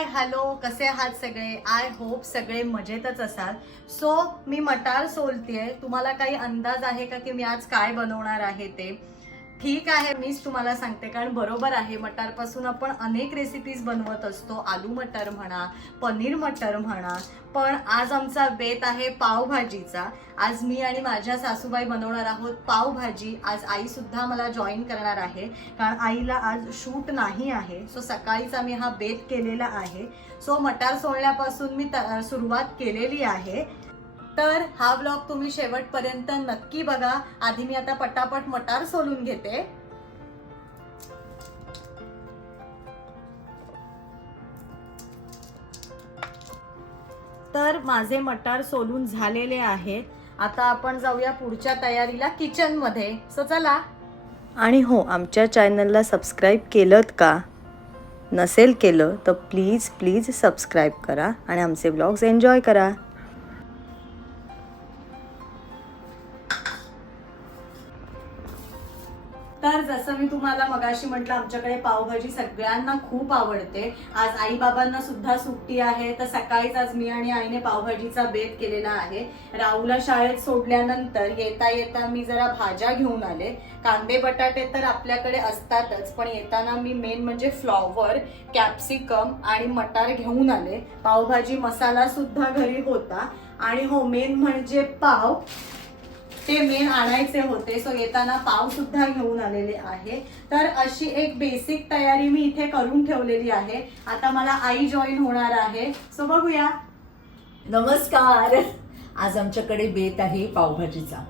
Hi hello कसे आहात सगळे? आय होप सगळे मजेतच असाल. सो मी मटार सोलतीये. तुम्हाला काही अंदाज आहे का की मी आज काय बनवणार आहे ते? ठीक आहे मीच तुम्हाला सांगते कारण बरोबर आहे मटारपासून आपण अनेक रेसिपीज बनवत असतो. आलू मटर म्हणा पनीर मटर म्हणा पण आज आमचा बेत आहे पावभाजीचा. आज मी आणि माझ्या सासूबाई बनवणार आहोत पावभाजी. आज आईसुद्धा मला जॉईन करणार आहे कारण आईला आज शूट नाही आहे. सो सकाळीच आम्ही हा बेत केलेला आहे. सो मटार सोलण्यापासून मी त- सुरुवात केलेली आहे. तर हा ब्लॉग तुम्ही शेवटपर्यंत नक्की बघा. आधी मी आता पटापट मटार सोलून घेते. तर माझे मटार सोलून झालेले आहेत. आता आपण जाऊया पुढच्या तयारीला किचनमध्ये सो चला. आणि हो आमच्या चॅनलला सबस्क्राईब केलं का? नसेल केलं तर प्लीज प्लीज सबस्क्राईब करा आणि आमचे ब्लॉग्स एन्जॉय करा. तर जसं मी तुम्हाला मगाशी म्हटलं आमच्याकडे पावभाजी सगळ्यांना खूप आवडते. आज आई बाबांना सुद्धा सुट्टी आहे तर सकाळीच आज मी आणि आईने पावभाजीचा बेत केलेला आहे. राहूला शाळेत सोडल्यानंतर येता येता मी जरा भाज्या घेऊन आले. कांदे बटाटे तर आपल्याकडे असतातच पण येताना मी मेन म्हणजे फ्लॉवर कॅप्सिकम आणि मटार घेऊन आले. पावभाजी मसाला सुद्धा घरी होता. आणि हो मेन म्हणजे पाव. ते मेन आणायचे होते सो येताना पाव सुद्धा घेऊन आलेले आहे. तर अशी एक बेसिक तयारी मी इथे करून ठेवलेली आहे. आता मला आई जॉईन होणार आहे. सो बघूया. नमस्कार. आज आमच्याकडे बेत आहे पावभाजीचा.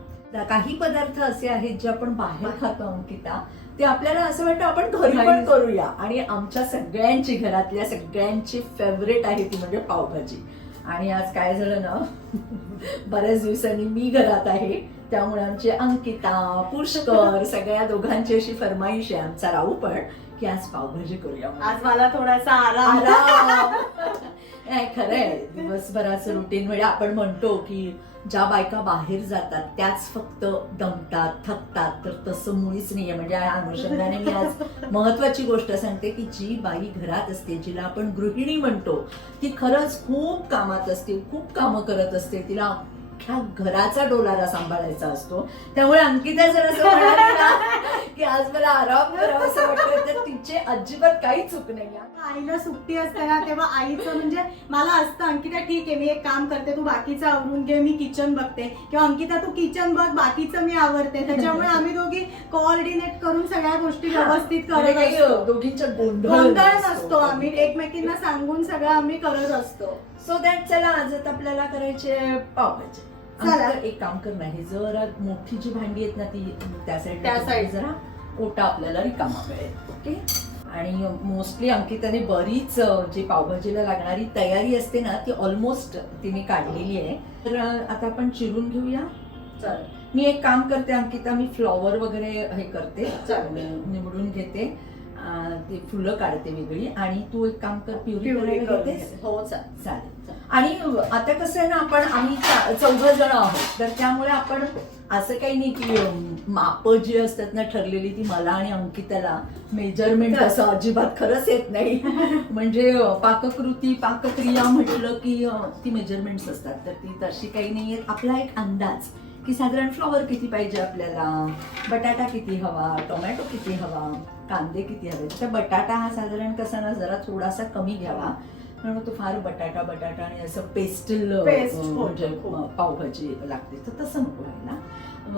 काही पदार्थ असे आहेत जे आपण बाहेर खातो अंकिता. ते आपल्याला असं वाटतं आपण घरी पण करूया. आणि आमच्या सगळ्यांची घरातल्या सगळ्यांची फेवरेट आहे ती म्हणजे पावभाजी. आणि आज काय झालं ना बऱ्याच दिवसांनी मी घरात आहे त्यामुळे आमची अंकिता पुष्कर सगळ्या दोघांची अशी फरमाईश आहे आमचा राहू पण की आज पावभाजी करूया. आज मला थोडासा आराम आराम. नाही, खरंय दिवसभराचं रुटीन म्हणजे आपण म्हणतो की ज्या बायका बाहेर जातात त्याच फक्त दमतात थकतात. तर तसं मुळीच नाहीये. म्हणजे या अनुषंगाने मी आज महत्वाची गोष्ट सांगते की जी बाई घरात असते जिला आपण गृहिणी म्हणतो ती खरंच खूप कामात असते खूप कामं करत असते तिला अख्ख्या घराचा डोलारा सांभाळायचा असतो. त्यामुळे अंकिता जर असं म्हणाली की आज मला आराम करावा असं वाटतं तर तिचे अजिबात काही चूक नाही. आईला सुट्टी असते ना तेव्हा आईचं म्हणजे मला असतं अंकिता ठीक आहे मी एक काम करते तू बाकीचं आवरून घे मी किचन बघते. किंवा अंकिता तू किचन बघ बाकीचं मी आवरते. त्याच्यामुळे आम्ही दोघी कोऑर्डिनेट करून सगळ्या गोष्टी व्यवस्थित म्हणजे करत असतो. दोघींच्या गोंधळ नसतो. आम्ही. एकमेकींना सांगून सगळं आम्ही करत असतो. सो दॅट चला आज आपल्याला करायचे पावभाजी. चला. एक काम कर नाही जरा मोठी जी भांडी आहेत ना ती त्या साईड त्या side. जरा ओटा आपल्याला रिकामा मिळेल ओके आणि मोस्टली अंकिताने बरीच जी पावभाजीला लागणारी तयारी असते ना ती ऑलमोस्ट तिने काढलेली आहे तर आता आपण चिरून घेऊया चल मी एक काम करते अंकिता मी फ्लॉवर वगैरे हे करते चालेल. निवडून घेते ते फुलं काढते वेगळी आणि तू एक काम कर प्युरी? घे. हो चालेल चालेल आणि आता कसं आहे ना आपण आम्ही चौघ जण आहोत. तर त्यामुळे आपण असं काही नाही की मापं जी असतात ना ठरलेली ती मला आणि अंकिताला मेजरमेंट असं अजिबात खरंच येत नाही. म्हणजे पाककृती पाकक्रिया म्हटलं की ती मेजरमेंट्स असतात. तर ती तशी काही नाही आहेत. आपला एक अंदाज की साधारण फ्लॉवर किती पाहिजे आपल्याला? बटाटा किती हवा? टोमॅटो किती हवा? कांदे किती हवे? तर बटाटा हा साधारण कसा ना जरा थोडासा कमी घ्यावा. कारण तो फार बटाटा बटाटा आणि असं पेस्टल होतं म्हणजे खूप. अं, पावभाजी लागते. तर तसं नको व्हायला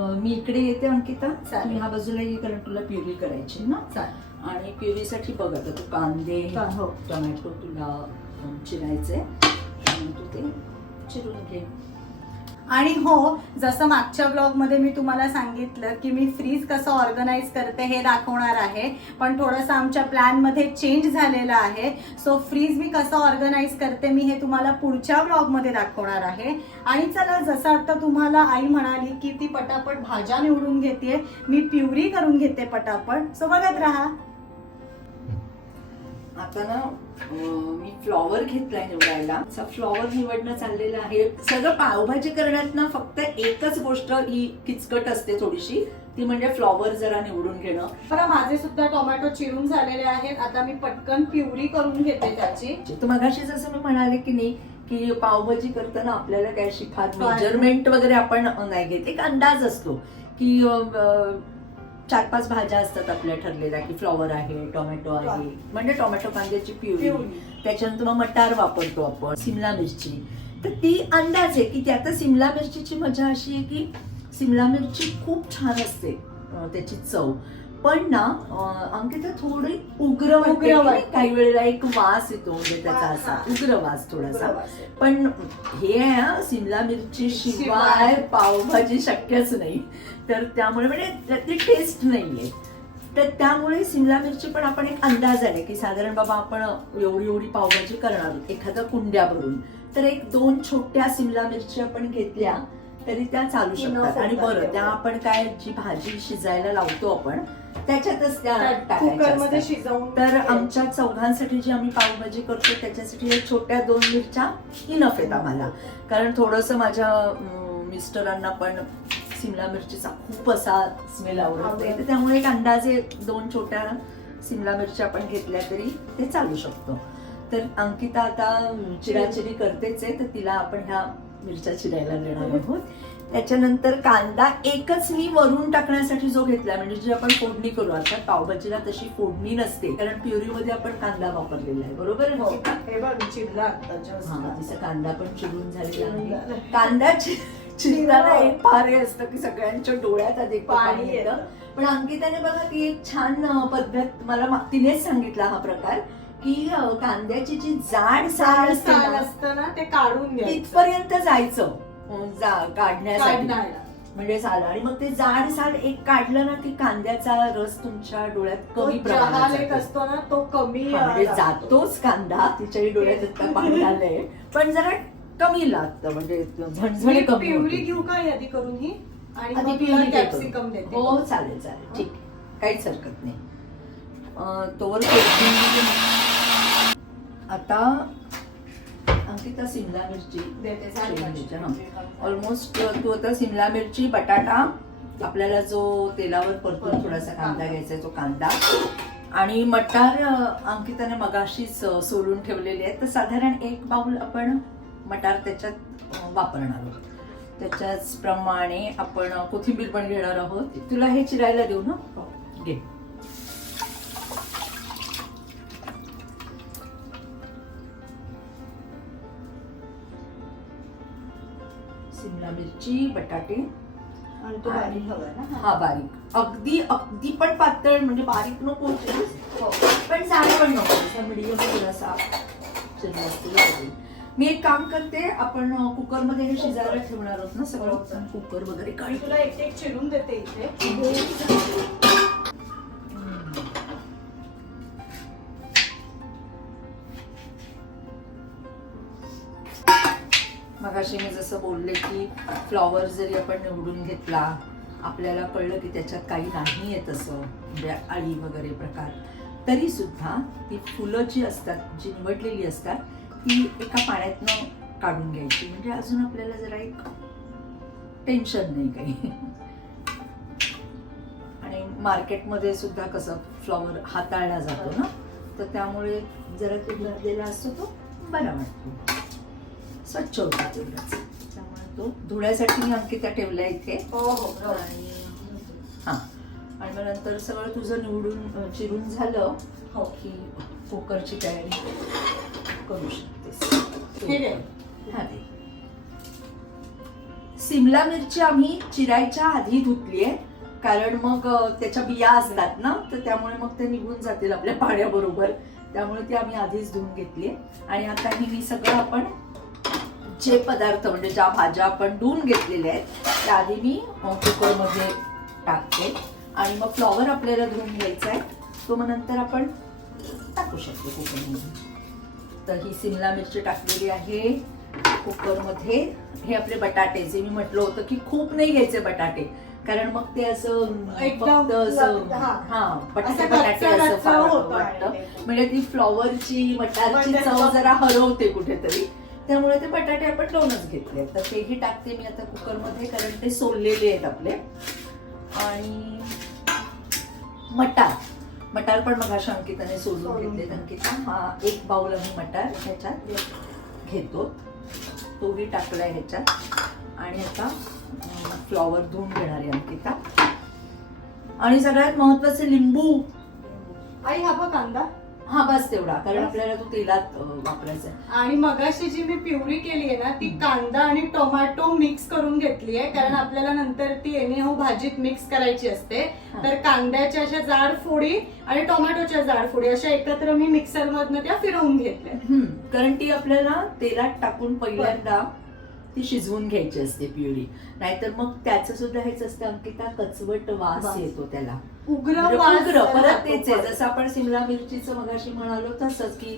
अं, मी इकडे येते अंकिता. मी ह्या बाजूला ये कारण तुला प्युरी करायची ना. चालेल. आणि प्युरीसाठी बघ आता तू कांदे हो. टोमॅटो तुला चिरायचे तू ते चिरून घे. आणि हो जसं मागच्या ब्लॉगमध्ये मी तुम्हाला सांगितलं की मी फ्रीज कसं ऑर्गनाईज करते हे दाखवणार आहे पण थोडंसं आमच्या प्लॅनमध्ये चेंज झालेलं आहे. सो फ्रीज मी कसं ऑर्गनाईज करते मी हे तुम्हाला पुढच्या ब्लॉगमध्ये दाखवणार आहे. आणि चला जसं आता तुम्हाला आई म्हणाली की ती पटापट भाज्या निवडून घेते मी प्युरी करून घेते पटापट. सो बघत राहा. आता ना मी फ्लॉवर घेतलाय निवडायला. फ्लॉवर निवडणं चाललेलं आहे. सगळं पावभाजी करण्यात ना फक्त एकच गोष्ट ही किचकट असते थोडीशी. ती म्हणजे फ्लॉवर जरा निवडून घेणं. बघा माझे सुद्धा टोमॅटो चिरून झालेले आहेत. आता मी पटकन प्युरी करून घेते त्याची. तर मगाशी जसं मी म्हणाले की नाही की पावभाजी करताना आपल्याला काय अशी फार फार- मेजरमेंट वगैरे आपण नाही घेत. एक अंदाज असतो की चार पाच भाज्या असतात आपल्या ठरलेल्या की फ्लॉवर आहे टोमॅटो आहे. म्हणजे टोमॅटो कांद्याची प्युरी. त्याच्यानंतर मग मटार वापरतो आपण सिमला मिरची. तर ती अंदाज आहे की त्यात सिमला मिरचीची मजा अशी आहे की सिमला मिरची खूप छान असते त्याची चव. पण ना अंकिता थोडी उग्र उग्र? वाटते. काही वेळेला एक वास येतो म्हणजे त्याचा असा. उग्र वास थोडासा. पण हे आहे सिमला मिरची शिवाय शिवाय. पावभाजी शक्यच नाही. तर त्यामुळे म्हणजे त्यातली टेस्ट नाहीये. तर त्यामुळे सिमला मिरची पण आपण एक अंदाज आहे की साधारण बाबा आपण एवढी एवढी पावभाजी करणार एखाद्या कुंड्या भरून. तर एक दोन छोट्या सिमला मिरची आपण घेतल्या तरी त्या चालू शकतात. आणि बरं. त्या आपण काय जी भाजी शिजायला लावतो आपण त्याच्यातच त्या. शिजवून तर आमच्या चौघांसाठी जी आम्ही पावभाजी करतो त्याच्यासाठी छोट्या दोन मिरच्या इनफ आहेत आम्हाला. कारण थोडंसं माझ्या मिस्टरांना पण सिमला मिरचीचा खूप असा स्मेल आवडतो. त्यामुळे एक अंदाजे दोन छोट्या सिमला मिरच्या आपण घेतल्या तरी ते चालू शकतो. तर अंकिता आता चिराचिरी करतेच आहे तर तिला आपण ह्या मिरच्या चिरायला देणार आहोत. त्याच्यानंतर कांदा एकच मी वरून टाकण्यासाठी जो घेतला म्हणजे जी आपण फोडणी करू आता पावभाजीला तशी फोडणी नसते कारण प्युरीमध्ये आपण कांदा वापरलेला आहे बरोबर हो. कांदा पण चिरून झालेला आहे. कांदा चिरताना एक फार हे असतं की सगळ्यांच्या डोळ्यात आधी पाणी येतं. पण अंकिताने बघा ती एक छान पद्धत मला तिनेच सांगितला हा प्रकार की कांद्याची जी जाड साल असते साल ना, असतं ना ते काढून तिथपर्यंत जायचं. काढण्यासाठी. म्हणजे साल आणि मग ते जाड साल एक काढलं ना की कांद्याचा रस तुमच्या डोळ्यात कमी प्रमाणात. असतो ना तो कमी हा, म्हणजे जातोच कांदा. तिच्याही डोळ्यात इतका पाणी आलंय. पण जरा कमी लागतं म्हणजे झणझणी मी कमी होते. घेऊ का यादी करून ही आणि आधी मग घे कॅप्सिकम. देते हो चालेल चालेल ठीक आहे. काहीच हरकत नाही अं, तोवर कोथिंबीर आता अंकिता शिमला मिरची देते. ऑलमोस्ट तू आता शिमला मिरची बटाटा आपल्याला जो तेलावर परतून थोडासा कांदा घ्यायचा आहे, तो कांदा आणि मटार अं, अंकिताने मगाशीच अं, सोलून ठेवलेले आहेत तर साधारण एक बाउल आपण मटार त्याच्यात वापरणार आहोत. त्याच्याच प्रमाणे आपण कोथिंबीर पण घेणार आहोत. तुला हे चिरायला देऊ ना? हो, घे. शिमला मिरची बटाटे. आणि तो बारीक ना? हा बारीक. अगदी अगदी पण पातळ म्हणजे बारीक नको हो. पण जाड पण नको मिडियम थोडासा चालेल. मी एक काम करते आपण कुकरमध्ये हे शिजायला ठेवणार आहोत ना सगळं. कुकर वगैरे तुला एक एक चिरून देते इथे. मगाशी मी जसं बोलले की फ्लॉवर जरी आपण निवडून घेतला आपल्याला कळलं की त्याच्यात काही नाही आहे तसं म्हणजे आळी वगैरे प्रकार. तरी सुद्धा ती फुलं जी असतात जी निवडलेली असतात ती एका पाण्यातनं काढून घ्यायची. म्हणजे अजून आपल्याला जरा एक टेन्शन नाही काही. आणि मार्केटमध्ये सुद्धा कसं फ्लॉवर हाताळला जातो ना तर त्यामुळे जरा तो भरलेला असतो तो बरा वाटतो. स्वच्छ होता तेवढंच. त्यामुळे तो धुण्यासाठी मी अंकिता ठेवला इथे. हो हो हो. आणि हा. आणि मग नंतर सगळं तुझं निवडून चिरून झालं हो. की कुकरची तयारी. करू शकतेस. हे. हा दे. सिमला मिरची आम्ही चिरायच्या आधी धुतली आहे कारण मग त्याच्या बिया असतात ना तर त्यामुळे मग ते निघून जातील आपल्या पाण्याबरोबर. त्यामुळे ती आम्ही आधीच धुवून घेतली आणि आता ही मी सगळं आपण जे पदार्थ म्हणजे ज्या भाज्या आपण धुवून घेतलेल्या आहेत त्या आधी मी कुकरमध्ये टाकते. आणि मग फ्लॉवर आपल्याला धुवून घ्यायचा आहे. तो मग नंतर आपण टाकू शकतो कुकरमध्ये. तर ही सिमला मिरची टाकलेली आहे कुकरमध्ये. हे आपले बटाटे जे मी म्हटलं होतं की खूप नाही घ्यायचे बटाटे कारण मग ते असं एकदम फक्त असं हा. बटाटे बटाटे असं फार वाटतं. म्हणजे ती फ्लॉवरची मटारची चव जरा हरवते कुठेतरी. त्यामुळे ते बटाटे आपण लावूनच घेतले तर तेही टाकते मी आता कुकरमध्ये कारण ते सोललेले आहेत आपले. आणि मटार. मटार पण मग अशा अंकिताने सोलून घेतले अंकिता हा एक बाउल आम्ही मटार ह्याच्यात घेतो. तोही टाकलाय ह्याच्यात. आणि आता फ्लॉवर धुवून घेणार आहे अंकिता. आणि सगळ्यात महत्त्वाचे लिंबू. आई हा बघ कांदा. हा बस तेवढा. कारण आपल्याला तो तेलात वापरायचा आहे. आणि मगाशी जी मी प्युरी केली आहे ना ती कांदा आणि टोमॅटो मिक्स करून घेतली आहे. कारण आपल्याला नंतर ती एनीहाऊ भाजीत मिक्स करायची असते. हा. तर कांद्याच्या अशा जाड फोडी आणि टोमॅटोच्या जाड फोडी अशा एकत्र मी मिक्सर मधनं त्या फिरवून घेतल्या. कारण ती आपल्याला तेलात टाकून पहिल्यांदा ती शिजवून घ्यायची असते प्युरी. नाहीतर मग त्याचं सुद्धा हेच असतं अंकिता कचवट वास. येतो त्याला. उग्र म्हणजे उग्र परत तेच आहे. जसं आपण सिमला मिरचीचं मगाशी म्हणालो तसंच की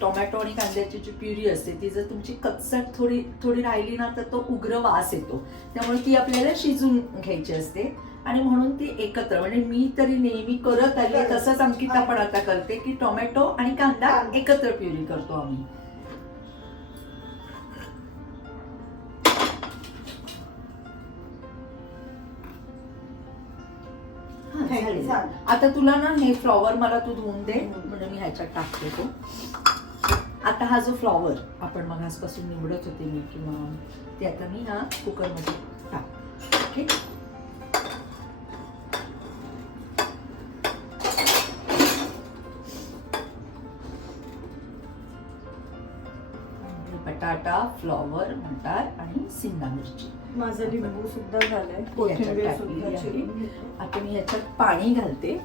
टोमॅटो आणि कांद्याची जी प्युरी असते ती जर तुमची कच्चट थोडी थोडी राहिली ना तर तो उग्र वास येतो त्यामुळे ती आपल्याला शिजून घ्यायची असते आणि म्हणून ती एकत्र म्हणजे मी तरी नेहमी करत आली तसंच अंकिता पण आता करते की टोमॅटो आणि कांदा. एकत्र प्युरी करतो आम्ही आता तुला ना हे फ्लॉवर मला तू धुवून दे म्हणून मी ह्याच्यात टाकते तो. आता हा जो फ्लॉवर आपण मग आजपासून निवडत होते मी किंवा ते आता मी हा कुकरमध्ये टाक ओके? म्हणजे बटाटा फ्लॉवर मटार आणि सिंगा मिरची. माझं लिंबू सुद्धा झालंय कोथिंबीर सुद्धा. आता मी ह्याच्यात पाणी घालते.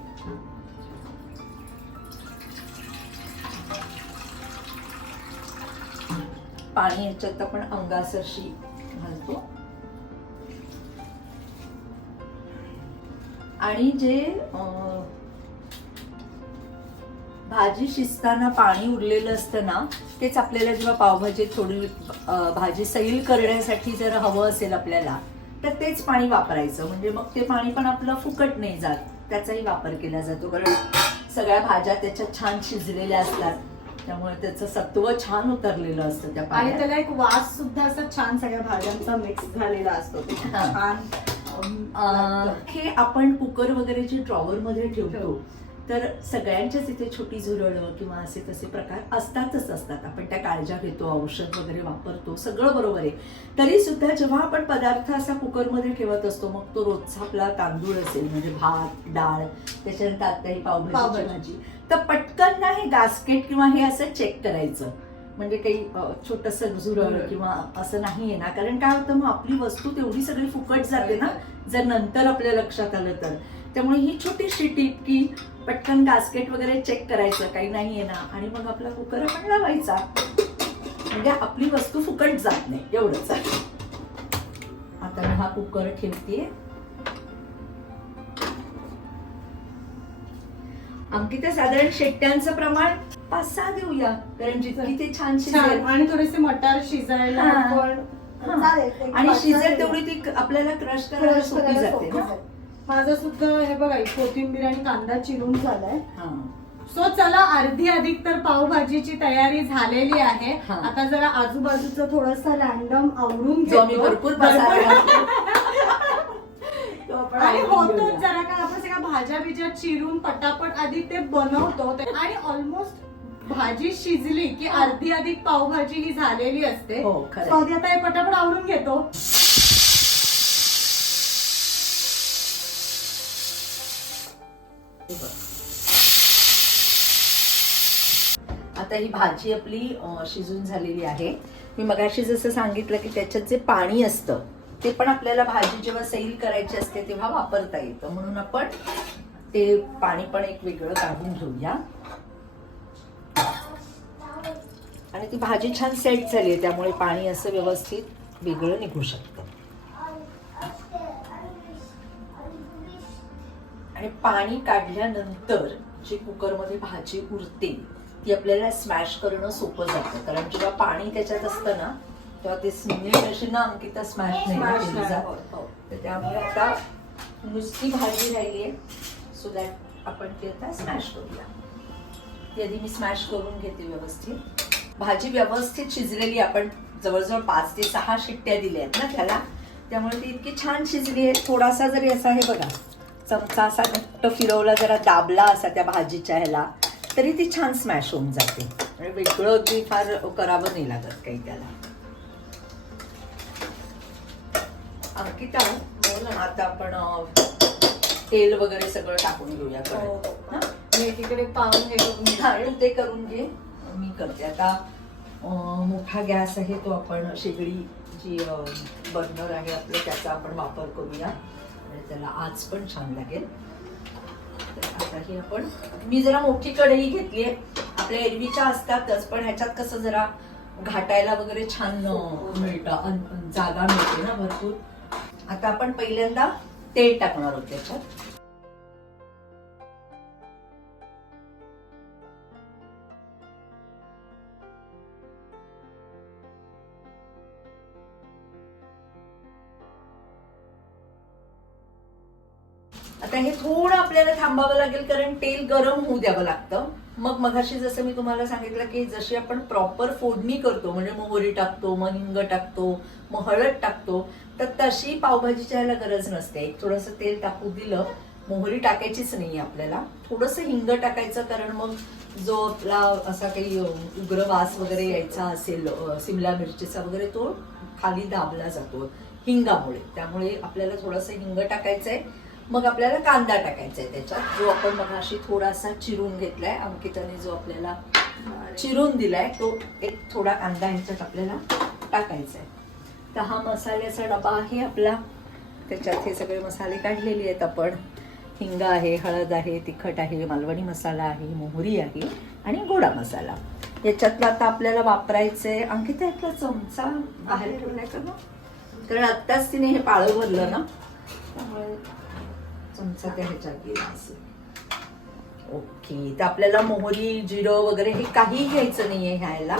पाणी ह्याच्यात आपण अंगासरशी घालतो. आणि जे भाजी शिजताना पाणी उरलेलं असतं ना तेच आपल्याला जेव्हा पावभाजी थोडी भाजी सैल करण्यासाठी जर हवं असेल आपल्याला तर तेच पाणी वापरायचं. म्हणजे मग ते पाणी पण आपलं फुकट नाही जात. त्याचाही वापर केला जातो. कारण सगळ्या भाज्या त्याच्यात छान शिजलेल्या असतात. त्यामुळे त्याचं सत्व छान उतरलेलं असतं त्या आणि त्याला एक वास सुद्धा असा छान सगळ्या भाज्यांचा मिक्स झालेला असतो. हा. छान. हे आपण कुकर वगैरे जे ड्रॉवर मध्ये ठेवतो. तर सगळ्यांच्याच इथे छोटी झुरळं किंवा असे तसे प्रकार असतातच असतात. आपण त्या काळज्या घेतो औषध वगैरे वापरतो सगळं बरोबर आहे. तरी सुद्धा जेव्हा आपण पदार्थ असा कुकरमध्ये ठेवत असतो मग तो रोजचा आपला तांदूळ असेल म्हणजे भात डाळ त्याच्यानंतर आता ही पावभाजी. भाजी तर पटकन ना हे गास्केट किंवा हे असं चेक करायचं. म्हणजे काही छोटस झुरळ. किंवा असं नाहीये ना. कारण काय होतं मग आपली वस्तू तेवढी सगळी फुकट जाते ना जर नंतर आपल्या लक्षात आलं तर. त्यामुळे ही छोटीशी टीप की पटकन गास्केट वगैरे चेक करायचं काही नाहीये ना. आणि मग आपला कुकर आपण लावायचा. म्हणजे आपली वस्तू फुकट जात नाही एवढंच आता मी हा कुकर ठेवते. अंकिता साधारण शेट्यांचं प्रमाण पाच सहा देऊया कारण जितकी ते छान शिजेल आणि थोडेसे मटार शिजायला आणि शिजेल तेवढी ती आपल्याला क्रश करायला सोपी जाते ना. माझं सुद्धा हे बघा कोथिंबीर आणि कांदा चिरून झालाय. हा. सो चला अर्धी अधिक तर पावभाजीची तयारी झालेली आहे. हा. आता जरा आजूबाजूचं थोडस रॅन्डम आवरून जो आम्ही घेतो. भरपूर आणि होतोच. जरा का आपण सगळ्या भाज्या बिज्या चिरून पटापट आधी ते बनवतो. ते- आणि ऑलमोस्ट भाजी शिजली की अर्धी अधिक पावभाजी ही झालेली असते. हो, खरंय. So आधी आता हे पटापट आवरून घेतो. आता ही भाजी आपली शिजून झालेली आहे. मी मगाशी जसं सांगितलं की त्याच्यात जे पाणी असतं ते पण आपल्याला भाजी जेव्हा सैल करायची असते तेव्हा वापरता येतं. म्हणून आपण ते पाणी पण एक वेगळं काढून घेऊया. आणि ती भाजी छान सेट झाली आहे त्यामुळे पाणी असं व्यवस्थित वेगळं निघू शकतं. आणि पाणी काढल्यानंतर जी कुकरमध्ये भाजी उरते ती आपल्याला स्मॅश करणं सोपं जातं. कारण जेव्हा पाणी त्याच्यात असतं ना तेव्हा ते स्मॅश अशी ना अंकिता स्मॅश नाही केली जात. हो. तर त्यामुळे आता नुसती भाजी राहिली आहे सो दॅट आपण ती आता स्मॅश करूया. ती आधी मी स्मॅश करून घेते व्यवस्थित. भाजी व्यवस्थित शिजलेली आपण जवळजवळ पाच ते सहा शिट्ट्या दिल्या आहेत ना त्याला. त्यामुळे ती इतकी छान शिजली आहे. थोडासा जरी असा हे बघा चमचा असा घट्ट फिरवला जरा दाबला असा त्या भाजीच्या ह्याला तरी ती छान स्मॅश होऊन जाते आणि वेगळं अगदी फार करावं नाही लागत काही त्याला अंकिता आता आपण तेल वगैरे सगळं टाकून घेऊया हो. हो. हा? मी एकीकडे पाहून हे करून. तू करून घे मी करते आता मोठा गॅस आहे तो आपण शेगडी जी बर्नर आहे आपलं त्याचा आपण वापर करूया आणि त्याला आज पण छान लागेल आता ही आपण. मी जरा मोठी कढई घेतली आहे. आपल्या एरवीच्या असतातच पण ह्याच्यात कसं जरा घाटायला वगैरे छान मिळतं जागा मिळते ना भरपूर. आता आपण पहिल्यांदा तेल टाकणार आहोत त्याच्यात. आता हे थोडं आपल्याला थांबावं लागेल कारण तेल गरम होऊ द्यावं लागतं. मग मघाशी जसं मी तुम्हाला सांगितलं की जशी आपण प्रॉपर फोडणी करतो म्हणजे मोहरी टाकतो मग हिंग टाकतो मग हळद टाकतो तर तशी पावभाजीच्या ह्याला गरज नसते. एक थोडंसं तेल टाकू दिलं मोहरी टाकायचीच नाही आपल्याला. थोडंसं हिंग टाकायचं कारण मग जो आपला असा काही उग्र वास वगैरे यायचा असेल सिमला मिरचीचा वगैरे तो खाली दाबला जातो हिंगामुळे. त्यामुळे आपल्याला थोडंसं हिंग टाकायचं आहे मग आपल्याला कांदा टाकायचा आहे त्याच्यात. जो आपण मगाशी थोडासा चिरून घेतलाय अंकिताने जो आपल्याला चिरून दिलाय तो एक थोडा कांदा ह्याच्यात आपल्याला टाकायचा आहे तर हा मसाल्याचा डबा आहे आपला. त्याच्यात हे सगळे मसाले काढलेले आहेत आपण. हिंग आहे हळद आहे तिखट आहे मालवणी मसाला आहे मोहरी आहे आणि गोडा मसाला. याच्यातला आता आपल्याला वापरायचं आहे अंकिता यातला चमचा बाहेर ठेवलाय का कारण आत्ताच तिने हे पाळं भरलं ना? त्यामुळे चमचा त्या ह्याच्यात गेला असेल ओके तर आपल्याला मोहरी जिरं वगैरे हे काही घ्यायचं नाहीये ह्याला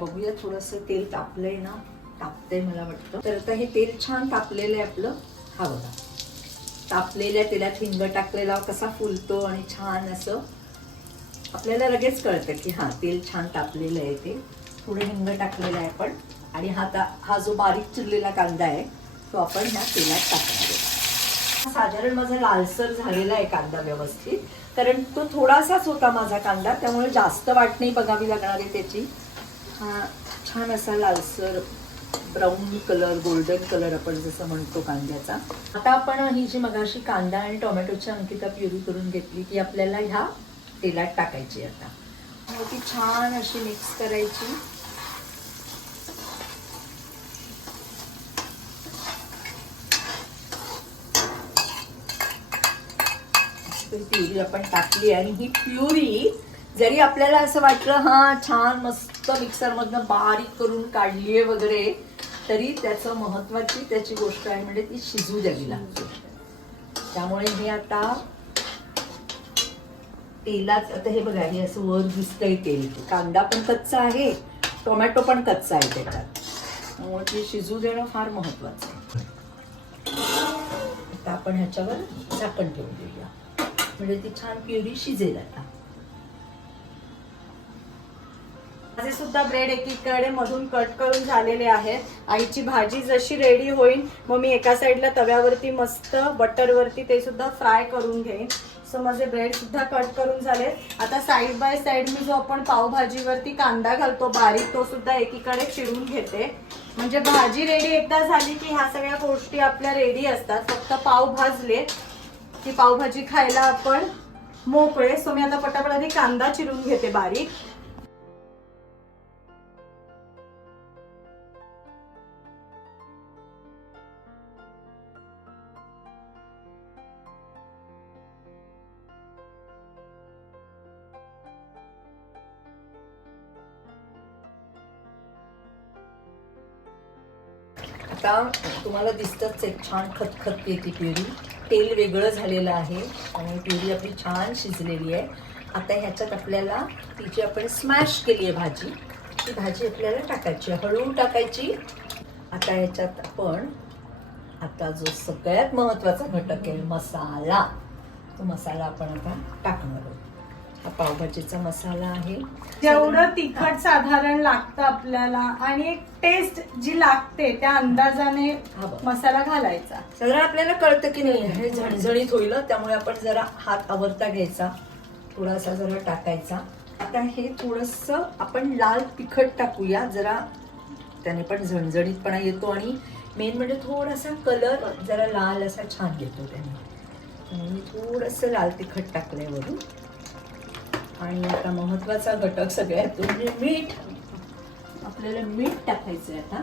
बघूया थोडंसं तेल तापलंय ना तापतंय मला वाटतं. तर आता हे तेल छान तापलेलं आहे आपलं. हा बघा. तापलेल्या तेलात हिंग टाकलेला कसा फुलतो आणि छान असं. आपल्याला लगेच कळतं की हा तेल छान तापलेलं आहे ते. थोडं हिंग टाकलेलं आहे आपण. आणि हा ता हा जो बारीक चिरलेला कांदा आहे तो आपण ह्या तेलात टाकणार आहे. साधारण माझा लालसर झालेला आहे कांदा व्यवस्थित. कारण तो थोडासाच होता माझा कांदा त्यामुळे जास्त वाट नाही बघावी लागणार आहे त्याची. हा छान असा लालसर ब्राऊन कलर गोल्डन कलर आपण जसं म्हणतो कांद्याचा. आता आपण ही जी मगाशी कांदा आणि टोमॅटोची अंकिता प्युरी करून घेतली ती आपल्याला ह्या तेलात टाकायची आता. मग ती छान अशी मिक्स करायची. प्युरी आपण टाकली आणि ही प्युरी जरी आपल्याला असं वाटलं हा छान मस्त मिक्सरमधनं बारीक करून काढली आहे वगैरे तरी त्याचं महत्वाची त्याची गोष्ट आहे म्हणजे ती शिजू द्यावी लागते. त्यामुळे हे आता तेलाच आता हे बघा हे असं वर दिसतंय तेल. कांदा पण कच्चा आहे टोमॅटो पण कच्चा आहे त्याच्यात. त्यामुळे ते शिजू देणं फार महत्वाचं आहे. आता आपण ह्याच्यावर झाकण ठेवून देऊया. म्हणजे ती छान प्युरी शिजेल आता. माझे सुद्धा ब्रेड एकीकडे मधून कट करून झालेले आहेत. आईची भाजी जशी रेडी होईल मग मी एका साईडला तव्यावरती मस्त बटरवरती ते सुद्धा फ्राय करून घेईन. सो माझे ब्रेड सुद्धा कट करून झाले. आता साईड बाय साईड मी जो आपण पावभाजीवरती कांदा घालतो बारीक तो सुद्धा एकीकडे चिरून घेते. म्हणजे भाजी रेडी एकदा झाली की ह्या सगळ्या गोष्टी आपल्या रेडी असतात. फक्त पाव भाजले की पावभाजी खायला आपण मोकळे. सो मी आता पटापट आधी कांदा चिरून घेते बारीक. आता तुम्हाला दिसतच एक छान खतखत येते प्युरी. तेल वेगळं झालेलं आहे आणि प्युरी आपली छान शिजलेली आहे. आता ह्याच्यात आपल्याला ती जी आपण स्मॅश केली आहे भाजी. ती भाजी आपल्याला टाकायची आहे. हळू टाकायची. आता ह्याच्यात आपण आता जो सगळ्यात महत्त्वाचा घटक आहे मसाला. तो मसाला आपण आता टाकणार आहोत. हा पावभाजीचा मसाला आहे. जेवढं तिखट साधारण लागतं आपल्याला आणि एक टेस्ट जी लागते त्या अंदाजाने. मसाला घालायचा. साधारण आपल्याला कळतं की नाही हे झणझणीत होईल त्यामुळे आपण जरा हात आवरता घ्यायचा. थोडासा जरा टाकायचा. आता हे थोडस आपण लाल तिखट टाकूया जरा त्याने पण झणझणीतपणा येतो आणि मेन म्हणजे थोडासा कलर जरा लाल असा छान येतो त्याने. मी थोडंसं लाल तिखट टाकलंय वरून. आणि आता महत्त्वाचा घटक सगळ्यात म्हणजे मीठ. आपल्याला मीठ टाकायचंय आता.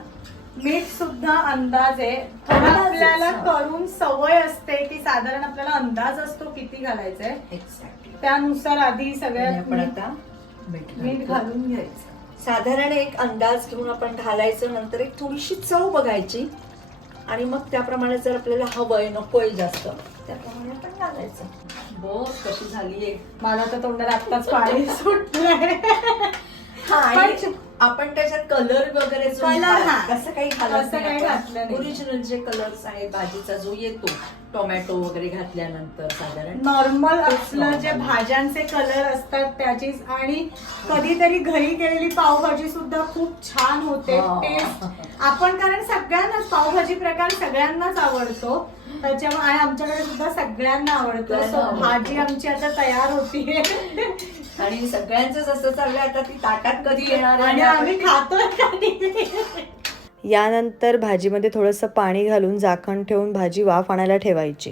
मीठ सुद्धा अंदाज आहे. थोडं आपल्याला. करून सवय असते की साधारण आपल्याला अंदाज असतो किती घालायचंय. एक्झॅक्टली त्यानुसार आधी सगळ्यात आपण आता मीठ मीठ. घालून घ्यायचं. साधारण एक अंदाज घेऊन आपण घालायचं नंतर एक थोडीशी चव बघायची. आणि मग त्याप्रमाणे जर आपल्याला हवंय नकोय जास्त त्याप्रमाणे आपण घालायचं. बघ कशी झालीये मला तर तोंडाला आत्ताच पाणी सुटलंय हा आणि आपण त्याच्यात कलर वगैरे जो हा. काही असं काही घातलं नाही. ओरिजिनल जे कलर्स आहेत भाजीचा जो येतो टोमॅटो वगैरे घातल्यानंतर साधारण नॉर्मल आपलं जे. भाज्यांचे कलर असतात त्याचीच आणि कधीतरी घरी केलेली पावभाजी सुद्धा खूप छान होते हा. टेस्ट आपण कारण सगळ्यांनाच पावभाजी प्रकार सगळ्यांनाच आवडतो त्याच्यामुळे आणि आमच्याकडे सुद्धा सगळ्यांना आवडतो. सगळ्यांना सो आवडतं. भाजी आमची आता तयार होतीये आणि सगळ्यांच असं चाललंय आता ती ताटात कधी येणार आणि आम्ही खातोय कधी यानंतर भाजीमध्ये थोडंसं पाणी घालून झाकण ठेवून भाजी वाफ आणायला ठेवायची.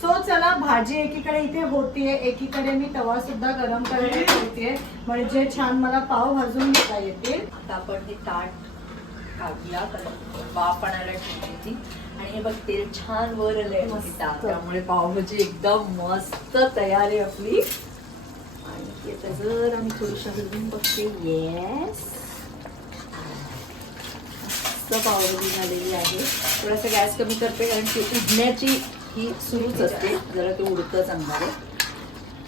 सो चला भाजी एकीकडे इथे होतीये एकीकडे मी तवा सुद्धा गरम करायला ठेवतेय. म्हणजे छान मला पाव भाजून घेता येतील. आता आपण हे ताट कारण वाफ आणायला ठेवली ती आणि हे बघ तेल छान वर आलंय. त्यामुळे पावभाजी एकदम मस्त तयार आहे आपली. आणि आता जर आम्ही थोडीशी हलवून बघते. येस मस्त पावभाजी झालेली आहे. थोडासा गॅस कमी करते कारण ती उडण्याची ही सुरूच असते. जरा ते उडतं चांगलं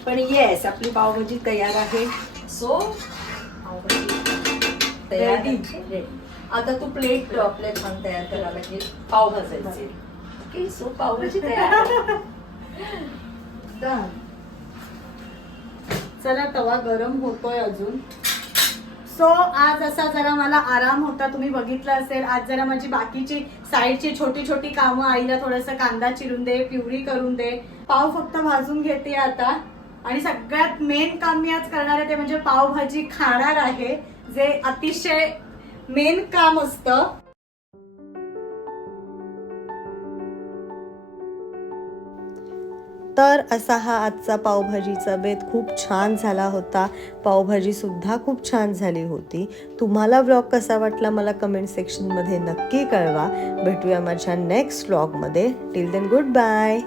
पण येस आपली पावभाजी तयार आहे. सो पावभाजी तयार Ready. आता तू प्लेट आपल्या छान तयार करायला लागेल पाव भाजायचे. ओके सो पावभाजी तयार आहे. चला तवा गरम होतोय अजून. सो आज असा जरा मला आराम होता तुम्ही बघितलं असेल आज जरा माझी बाकीची साईडची छोटी छोटी कामं आईला थोडस कांदा चिरून दे प्युरी करून दे. पाव फक्त भाजून घेते आता. आणि सगळ्यात मेन काम मी आज करणार आहे ते म्हणजे पावभाजी खाणार आहे जे अतिशय मेन काम असतं. तर असा हा आजचा पावभाजीचा बेत खूप छान झाला होता. पावभाजीसुद्धा खूप छान झाली होती. तुम्हाला व्लॉग कसा वाटला मला कमेंट सेक्शनमध्ये नक्की कळवा. भेटूया माझ्या नेक्स्ट व्लॉगमध्ये टिल देन गुड बाय